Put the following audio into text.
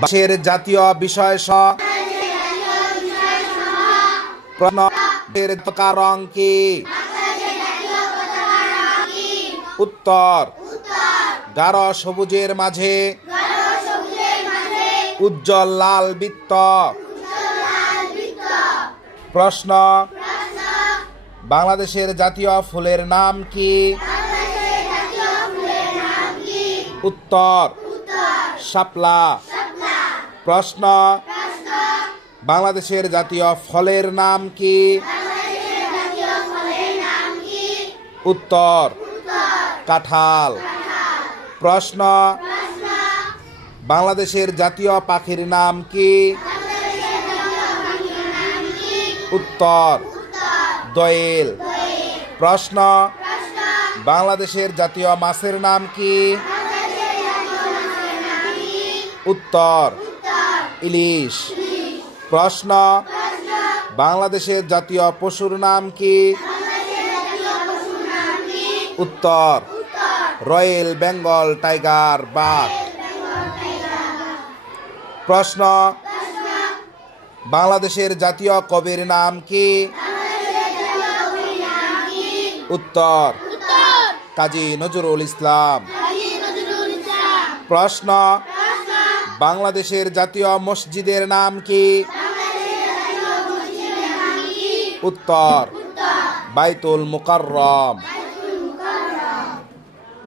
বাংলাদেশের জাতীয় বিষয় প্রশ্নের রং কি? উত্তর গাঢ় সবুজের মাঝে উজ্জ্বল লাল বৃত্ত। প্রশ্ন বাংলাদেশের জাতীয় ফুলের নাম কি? উত্তর শাপলা। প্রশ্ন বাংলাদেশের জাতীয় ফলের নাম কি? উত্তর কাঁঠাল। প্রশ্ন বাংলাদেশের জাতীয় পাখির নাম কি? উত্তর দোয়েল। প্রশ্ন বাংলাদেশের জাতীয় মাছের নাম কি? উত্তর ইলিশ। প্রশ্ন বাংলাদেশের জাতীয় পশুর নাম কি? উত্তর রয়েল বেঙ্গল টাইগার বাঘ। প্রশ্ন বাংলাদেশের জাতীয় কবির নাম কি? উত্তর কাজী নজরুল ইসলাম। প্রশ্ন বাংলাদেশের জাতীয় মসজিদের নাম কি? উত্তর বাইতুল মুকাররম।